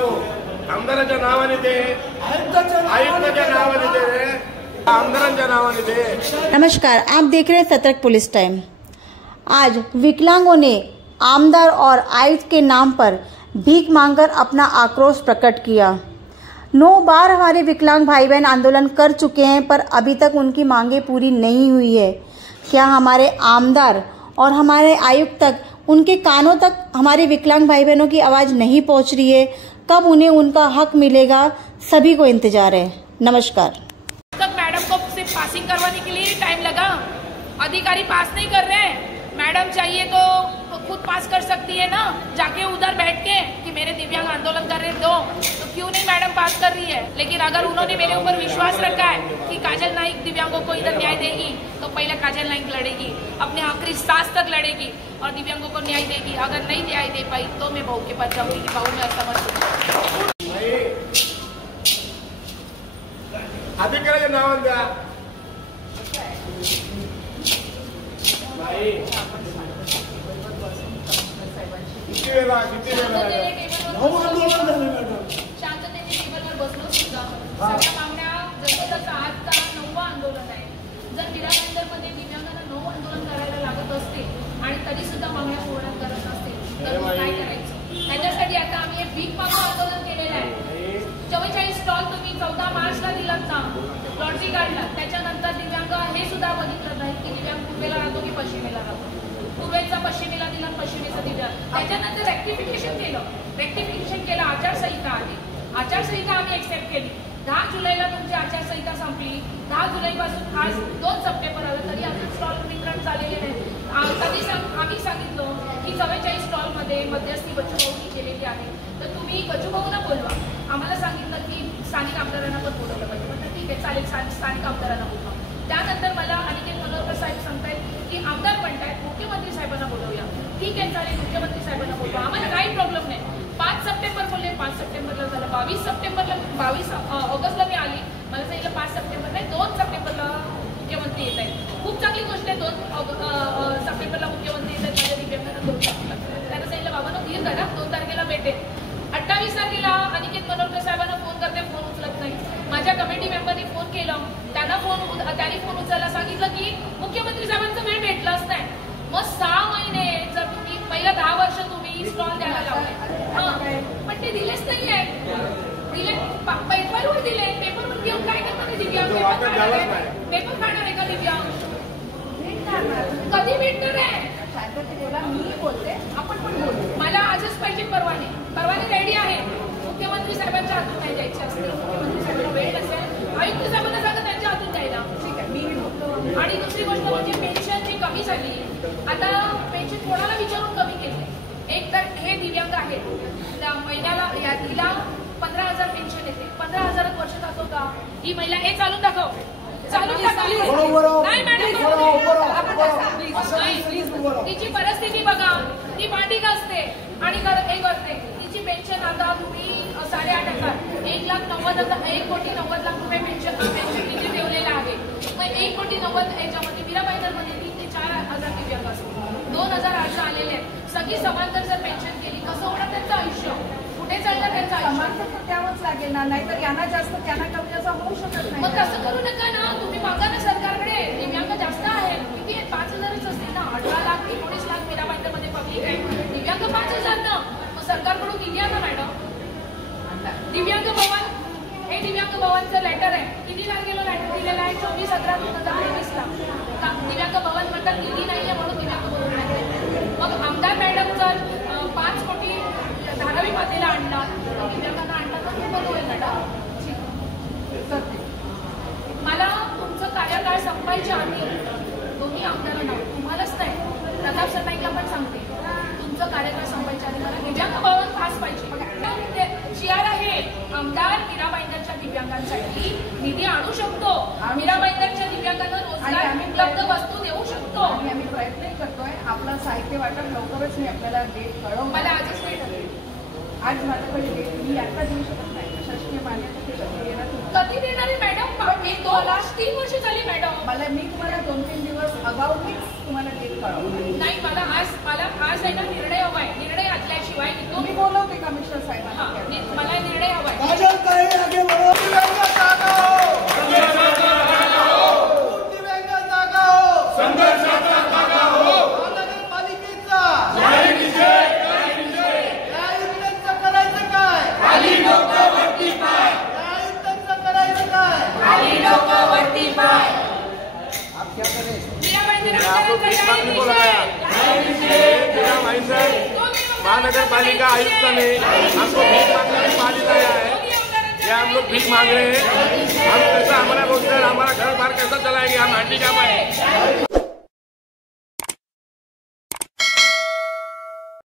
भाऊ आमदाराच्या नावाने दे, आयुक्ताच्या नावाने दे, आमदारांच्या नावाने दे। नमस्कार, आप देख रहे हैं सतर्क पुलिस टाइम। आज विकलांगों ने आमदार और आयुक्त के नाम पर भीख मांगकर अपना आक्रोश प्रकट किया। 9 बार हमारे विकलांग भाई बहन आंदोलन कर चुके हैं, पर अभी तक उनकी मांगे पूरी नहीं हुई है। क्या हमारे आमदार और हमारे आयुक्त तक, उनके कानों तक हमारे विकलांग भाई बहनों की आवाज नहीं पहुंच रही है? कब उन्हें उनका हक मिलेगा, सभी को इंतजार है। नमस्कार। तक मैडम को सिर्फ पासिंग करवाने के लिए टाइम लगा, अधिकारी पास नहीं कर रहे हैं। मैडम चाहिए तो खुद पास कर सकती है ना, जाके उधर बैठ के कि मेरे दिव्यांग आंदोलन कर रहे दो, तो क्यों नहीं मैडम पास कर रही है। लेकिन अगर उन्होंने मेरे ऊपर विश्वास रखा है कि काजल नाइक दिव्यांगों को इधर न्याय देगी, तो पहले काजल नाइक लड़ेगी, अपने आखिरी सांस तक लड़ेगी और दिव्यांगों को न्याय देगी। अगर नहीं न्याय दे पाई तो मैं बहू के पास जाऊंगी कि बहू मैं असमर्थ। अधिकाऱ्याच्या नावाने द्या। शांततेने टेबलवर बसलो सुद्धा सगळ्या मागण्या जसं आजचा 9वा आंदोलन आहे। जर मध्ये दिव्यांगांना 9 आंदोलन करायला लागत असते आणि तरी सुद्धा मागण्या पूर्ण करत असते तर काय करायचं? त्याच्यासाठी आता आम्ही एक भीक मागून आंदोलन केलेलं आहे। 44 स्टॉल तुम्ही 14 मार्चला दिलात ना, लॉटरी काढला, त्याच्यानंतर दिव्यांग हे सुद्धा बघितलं नाही की दिव्यांग पूर्वेला राहतो की पश्चिमेला राहतो। पूर्वेचा पश्चिमेला दिला, पश्चिमेचा दिव्यांग। त्याच्यानंतर रेक्टिफिकेशन केलं, आचारसंहिता आली, आचारसंहिता आम्ही एक्सेप्ट केली। 10 जुलैला तुमची आचारसंहिता संपली, 10 जुलैपासून आज 2 सप्टेंबर आलं तरी अजून स्टॉल वितरण झालेले नाही। कधी आम्ही सांगितलं की 44 स्टॉलमध्ये मध्यस्थी बचूभाऊनी केलेली आहे, तर तुम्ही बचूभाऊंना बोलवा। आम्हाला सांगितलं की स्थानिक आमदारांना पण बोलवलं पाहिजे, म्हटलं ठीक आहे चालेल, स्थानिक आमदारांना बोलवा। त्यानंतर मला अनिकेत मनोहरकर साहेब सांगतायत की आमदार म्हणतायत मुख्यमंत्री साहेबांना बोलवूया। ठीक आहे चालेल, मुख्यमंत्री साहेबांना बोलवा, आम्हाला काही प्रॉब्लेम नाही। 5 सप्टेंबर बोलले, 5 सप्टेंबरला झालं, 22 ऑगस्टला मी आली, मला सांगितलं 5 सप्टेंबर नाही 2 सप्टेंबरला मुख्यमंत्री येत आहेत। खूप चांगली गोष्ट आहे, 2 सप्टेंबरला मुख्यमंत्री येत आहेत, माझ्या दिव्यांगांना 2 तारखेला। त्यांना सांगितलं बाबा धीर धरा, 2 तारखेला भेटेल। 28 तारखेला अनिकेत मनोहरकर साहेबांना फोन करते, फोन उचलत नाही। माझ्या कमिटी मेंबरनी फोन केलं, त्यांनी फोन उचलायला सांगितलं की मुख्यमंत्री साहेबांचा वेळ भेटलाच नाही। मग 6 महिने जर तुम्ही पहिल्या 10 वर्ष तुम्ही स्टॉल द्यायला लावले, पण ते दिलेच नाहीये, दिले पेपरवर दिले, पेपरवर घेऊन काय करणार दिव्यांग? पेपर खाणार आहे का दिव्यांग? कधी भेटणार आहे? मी बोलते, आपण पण बोलतो, मला आजच पाहिजे परवाने रेडी आहे। मुख्यमंत्री साहेबांच्या हातून नाही द्यायचे असते, मुख्यमंत्री साहेबांना वेळ नसेल, आयुक्त साहेबांना सांगा त्यांच्या हातून द्यायला, ठीक आहे मी बोलतो। आणि दुसरी गोष्ट म्हणजे पेन्शन जी कमी झाली, आता पेन्शन कोणाला विचारून कमी केली? एक तर हे दिव्यांग आहेत, त्या महिन्याला तिला 15,000 पेन्शन येते, 15,000 वर्ष जातो का? ही महिला हे चालून दाखव, नाही मॅडम, तिची परिस्थिती बघा, ती भांडी घासते आणि हे करते, तिची पेन्शन आता तुम्ही 8,500, 1,90,00,000 रुपये पेन्शन किती ठेवलेलं आहे। मग 1,90,00,000 याच्यामध्ये मीराबाईंमध्ये 3 ते 4,000 दिव्यांग असतो, 2,008 आलेले आहेत। सगळी समांतर जर पेन्शन केली कसं होणार त्यांचं आयुष्य? कुठे चालणार त्यांचं आयुष्य? समांतर तर द्यावंच लागेल ना, नाहीतर यांना जास्त त्यांना कमी असं होऊ शकत नाही। मग तसं करू नका ना, तुम्ही मागा ना सरकारकडे, दिव्यांग जास्त आहेत, किती आहेत? 5,000च असतील ना, 18 लाख 19 लाख मीराबाईंमध्ये पब्लिक आहे, दिव्यांग 5,000 ना, मग सरकारकडून किती आहे ना मॅडम? दिव्यांग भवन, हे दिव्यांग भवनचं लेटर आहे, किती तारखेला लेटर दिलेलं आहे? 24/11/2023ला। दिव्यांग भवन म्हणतात निधी नाहीये म्हणून दिव्यांग भवन नाही। मग आमदार मॅडम जर 5 कोटी धारावी मातेला आणला, दिव्यांगांना आणला तर खूप बरं होईल मॅडम। मला तुमचं कार्यकाळ संपायच्या आधी दोन्ही आमदारांना, तुम्हालाच नाही प्रताप सरनाईकला पण सांगते, तुमचं कार्यकाळ संपायच्या आधी मला दिव्यांग भवन पास पाहिजे। GR आहे, आमदार मीराबाईंच्या दिव्यांगांसाठी निधी आणू शकतो, मीराबाईंच्या दिव्यांगांना रोजगार उपलब्ध वस्तू देऊ शकतो, आम्ही प्रयत्न करतोय। आपलं साहित्य वाटप लवकरच मी आपल्याला डेट कळव, मला आजच वेळ ठरली, आज माझ्याकडे डेट मी आता देऊ शकत नाही, शासकीय मान्यता कधी देणार आहे मॅडम? मी 3 वर्ष झाली मॅडम, मी तुम्हाला 2-3 दिवस अगाऊ तुम्हाला डेट कळवणार नाही। मला आज आहे ना निर्णय हवाय, निर्णय घातल्याशिवाय मी बोलवते कमिशनर साहेबांना, मला हमको भीख मांगने को लगाया। बिना भाईंदर महानगर पालिका आयुक्त ने हमको भीख मांगने की पाली लाया है। या हम लोग भीख मांग रहे हैं, हम कैसा हमारा रोजगार हमारा घर बार कैसा चलाएंगे, हम हैंडीकैप है।